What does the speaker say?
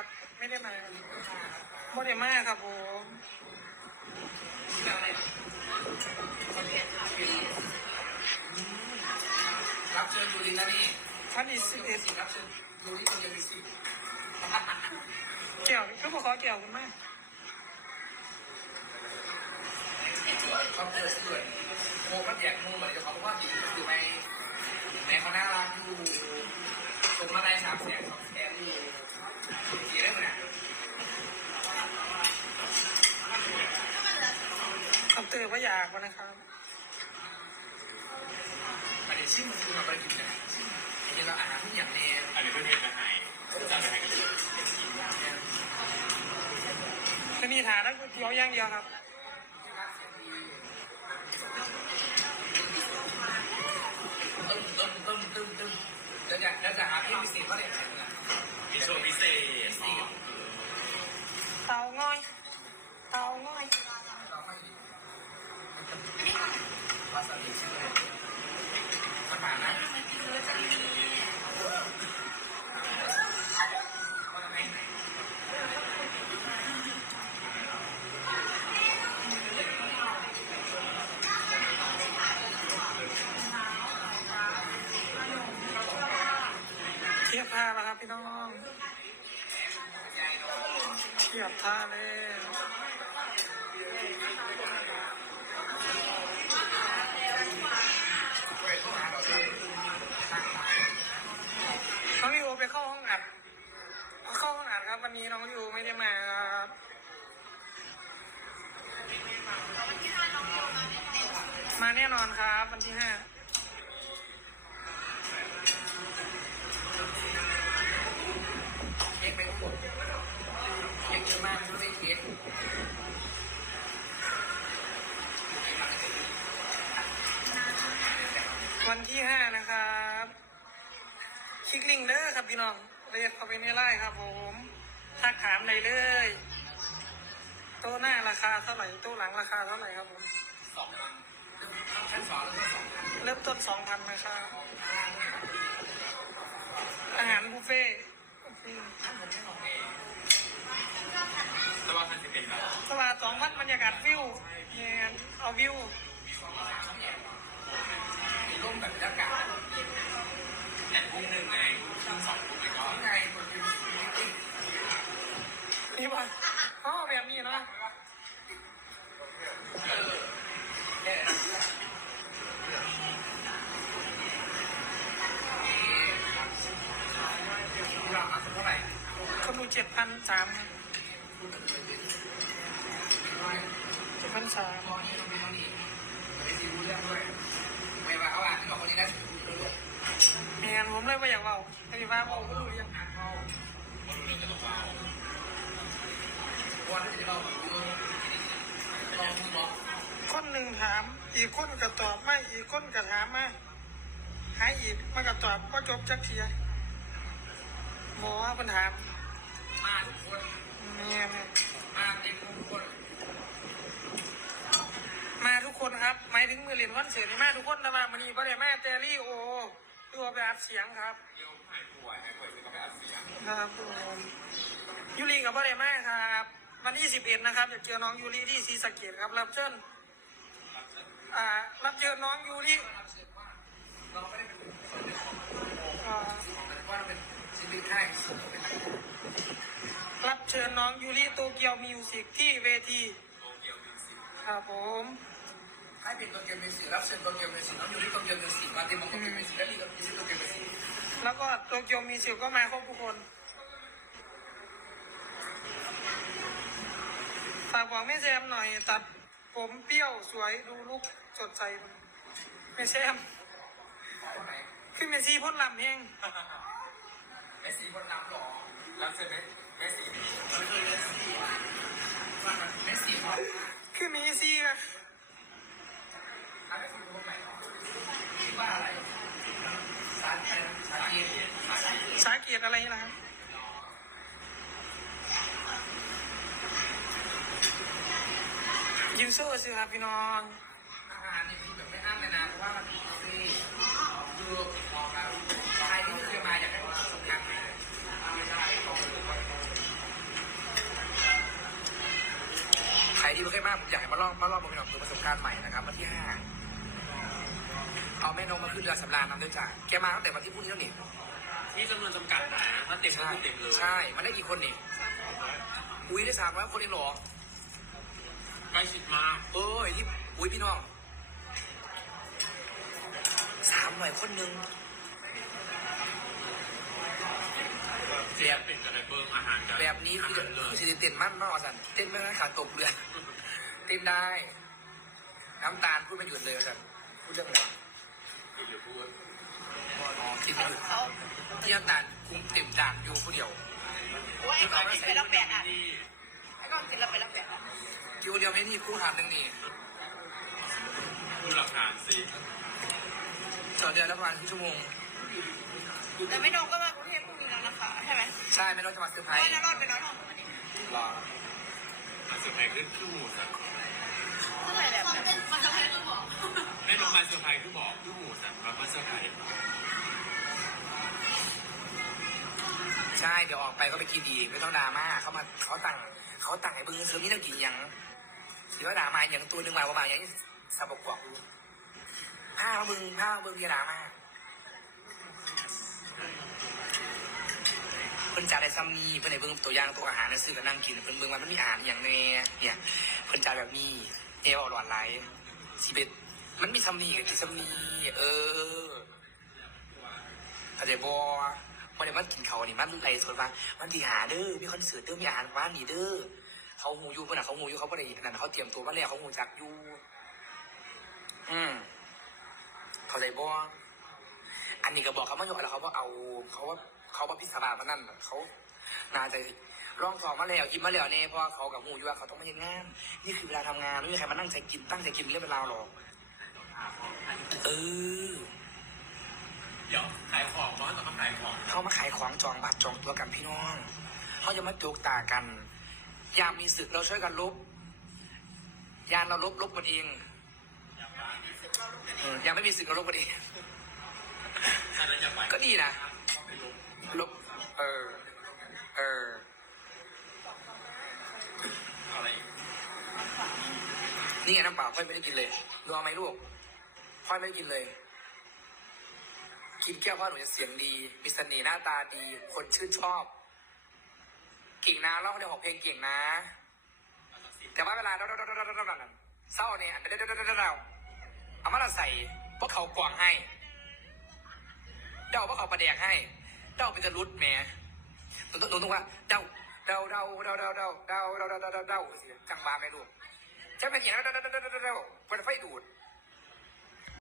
ครับ ไม่ได้มาครับไม่ได้มาครับผมรับเชิญยูรินนะนี่วันที่สิบเอ็ดสิรับเชิญยูริคนเดียวมีสิเกี่ยวก็บอกขอเกี่ยวกันมากเขาเจอเสื่อนโมมันแยกมุมเหมือนจะเขาบอกว่าอยู่อยู่ในในเขาน่ารักอยู่ส่งมาได้สามแสนสองแสนอยู่กี่ได้ไหมเนี่ย คำเตือยากวันะครับประเดี๋ยวชิมมันคือมาไปกินกันจริงๆเราอาหารทุกอย่างเนี่ยอันนี้เพื่อนเทศมาหายจะไปหายกันเลยจะมีฐานนักก๋วยเตี๋ยวย่างเดียวครับตึ้มตึ้มตึ้มตึ้มต้มแล้วจะแล้วจะหาเพลงพิเศษว่าเนี่ยมีช่วงพิเศษ เตาง่อย เตาง่อย วาซาบิใช่ไหมมันผ่านนะว่าทำไม เทียบท่าแล้วครับพี่น้อง เทียบท่าเลยเว้ยต้องหาเราดิน้องยูไปเข้าห้องอัดเข้าห้องอัดครับ วันนี้น้องยูไม่ได้มาครับมาแน่นอนครับ วันที่ห้า วันที่ห้านะครับคลิกลิงก์เด้อครับพี่น้องเรียกเข้าไปในไลน์ครับผมทักถามเลยเลยโต๊ะหน้าราคาเท่าไหร่โต๊ะหลังราคาเท่าไหร่ครับผมสองพันชั้นสองแล้วก็สองพันเริ่มต้นสองพันนะครับอาหารบุฟเฟ่ต์อืมท่านผมไม่ออกเองแต่ว่าคันจะเป็นแบบตลาดสองพันบรรยากาศวิวเนี่ยเอาวิว มีร่มแบบบรรยากาแต่ทุ่งหนึ่งไงทุ่งสองทุ่งไงก็ไงคนเป็นนี่ป่ะอ๋อแบบนี้นะรามาเท่าไหร่คนดูเจ็ดพันสามเจ็ดพันสาม ไปซีรู้เรื่องด้วยไม่ว่าเขาอ่านที่บอกคนนี้ได้รู้ด้วยเมียนผมเลยไม่อยากเบาไอ้บ้าเบาก็รู้ยังอ่านเขาว่ารู้เรื่องจะต้องว้าววันที่เราแบบรู้ลองมือบอกคนหนึ่งถาม อีกคนก็ตอบไม่อีกคนก็ถามมาหายอีกมันก็ตอบก็จบจักเทียหมอปัญถามมาทุกคนเมียนมาเต็มทุกคน มาทุกคนครับหมาย ถึงมือเรียนคอนเสิร์ตนี่มาทุกคนนะมามันนี้ประเดี๋ยวแม่เจอรี่โอตัวไปอัดเสียงครับเดี๋ยวหายป่วยหายป่วยคือต้องไปอัดเสียงครับผมยูรีกับประเดี๋ยวแม่ครับวันที่สิบเอ็ดนะครับอยากเจอน้องยูริที่ศรีสะเกดครับรับเชิญอ่ารับเชิญน้องยูริเราไม่ได้เป็นคนเป็นของอ่าของแต่ว่าเราเป็นศิลปินค่ายส่งเป็นรับเชิญน้องยูริโตเกียวมิวสิกที่เวทีโตเกียวมิวสิกครับผม ค่ายเป็นโตเกียวมิวสิกรับเชิญโตเกียวมิวสิกน้องยูริโตเกียวมิวสิกมาเต็มมองโตเกียวมิวสิกและลีกับมิวสิกโตเกียวมิวสิกแล้วก็โตเกียวมิวสิกก็มาครบทุกคนฝากบอกแม่แซมหน่อย ตัดผมเปรี้ยวสวยดูลุกสดใสแม่แซมคนไหนขึ้นเมซี่พ่นลำเองเมสซี่บนลำหรอรับเชิญไหมแม่สีไม่เคยเมสซี่เมสซี่พอขึ้นเมซี่นะ กียจอะไรล่ะยินโซ่สิครับพี่น้อง อาหารนี่คือแบบไม่ห้าเลยนะเพราะว่ามันมีซีดูออกแล้วใครที่เคยมาอยากได้ความสำคัญไหมไม่ได้ของใครที่เไม่เคยมาผมอยากให้มาลองมาลองมาเป็นแบบประสบการณ์ใหม่นะครับวันที่ห้าเอาแม่นงมาขึ้นเรือสำราญนำด้วยจ้าแกมาตั้งแต่วันที่พรุ่งนี้แล้วนี่ ที่จำนวนจำกัดนะถ้าเต็มก็ใช่คือเต็มเลยใช่ มันได้กี่คนนี่อุ้ยได้สามร้อยคนเองเหรอ ใกล้ชิดมากเอ้ยที่อุ้ยพี่น้องสามหน่อยคนหนึ่งเสียเป็นกระไรเบิ้งอาหารกันแบบนี้คือจะาหารเลยคือสิเต้นมั่นมากสันเต้นไม่ได้ขาดตกเรือเต้นได้ น้ำตาลพูดไม่หยุดเลยสันพูดเรื่องอะไรวะหรือพูด อ๋อคิดไม่หยุดเขาที่น้ำตาลคุมเต็มจานอยู่ผู้เดียวโอ้ยไอ้ก้อนกินไปแล้วแปดอะนี่ไอ้ก้อนกินแล้วไปแล้วแปดอะคิวเดียวไม่นี่คู่หาดหนึ่งนี่ดูหลักฐานสิจอดเดือนละประมาณครึ่งชั่วโมง แต่ไม่โดนก็มากรุงเทพพรุ่งนี้แล้วนะคะใช่ไหมใช่ไม่ต้องจะมาเซอร์ไพรไม่ส์น่ารอดไปนอนห้องวันนี้รอมาเซอร์ไพรส์ขึ้นขึ้นหมูสัตว์เท่าไหร่แบบ มาเซอร์ไพรส์คือบอกขึ้นหมูสัตว์มาเซอร์ไพรส์ใช่เดี๋ยวออกไปก็ไปกินอีกไม่ต้องดราม่าเขามาเขาตั้งเขาตั้งให้บิ้งเสริมนี่เรากินยังคิดว่าดราม่าอย่างตัวหนึ่งมาประมาณอย่างนี้สับกวกผ้ามึงผ้ามึงอย่าดราม่าเพิ่นจ่าได้ซ้ำนี่เพิ่นให้เบิ่งตัวอย่างตัวอาหารนะซื้อกับนั่งกินเพิ่นเบิ่งว่ามันมีอาหารอย่างแน่เนี่ยเพิ่นจ่าแบบนี้เอวหลอดไหลสิเบ็ด มันมีซ้ำนีกับกินซ้ำนีเออเข้าใจบ่บ่ได้มากินเขาวนี่มันไหลสดว่ามันดีหาเด้อมีคอนเสิร์ตเด้อมีอาหารว่านนี่เด้อเขาหูอยู่เพิ่นน่ะเขาหูอยู่เขาบ่ได้นั่นเขาเตรียมตัวมาแล้วเขาหูจักอยู่อืมเข้าใจบ่อันนี้ก็บอกเขาไมาอยู่แล้วเขาว่าเอา เขาว่าเขาว่าพิศามานั่นเขาน่าจะลองสอบมาแล้วอิ่มมาแล้วเนี่ยเพราะว่าเขากับหมูอยู่ว่าเขาต้องมาเย็นงาน นี่คือเวลาทำงานไม่มีใครมานั่งใจกินตั้งใจกินเรื่องเป็นราวหรอก ออเดี๋ยวขายของว่าต้องมาขายของเขามาขายของจองบัตรจองตัวกันพี่น้องเขาจะมาโจกตากันยามมีศึกเราช่วยกันลบยานเราลบลบกันเองเออยามไม่มีศึกเราลบกันเองอันนั้นอย่าไปก็ดีนะไปลงลบเออเอออะไรอีกนี่ไงน้ำเปล่าพ่อยไม่ได้กินเลยดูเอาไหมลูก พ่อไม่กินเลย กินแก้วพ่อหนูจะเสียงดี มีเสน่ห์หน้าตาดี คนชื่นชอบ เก่งนะร้องเพลงของเพลงเก่งนะ แต่ว่าเวลาเราเราเราเราเราเราเศร้าเนี่ยเดี๋ยวเดี๋ยวเดี๋ยวเดี๋ยวเอามาใส่พวกเขากวางให้เดาพวกเขาประแดกให้เดาเป็นจะรุดแหม่หนูต้องหนูต้องว่าเดาเดาเดาเดาเดาเดาเดาเดาเดาเดาเดาจังบาไม่รู้จะเป็นอย่างเดาเดาเดาเดาเดาเดาเปิดไฟดูด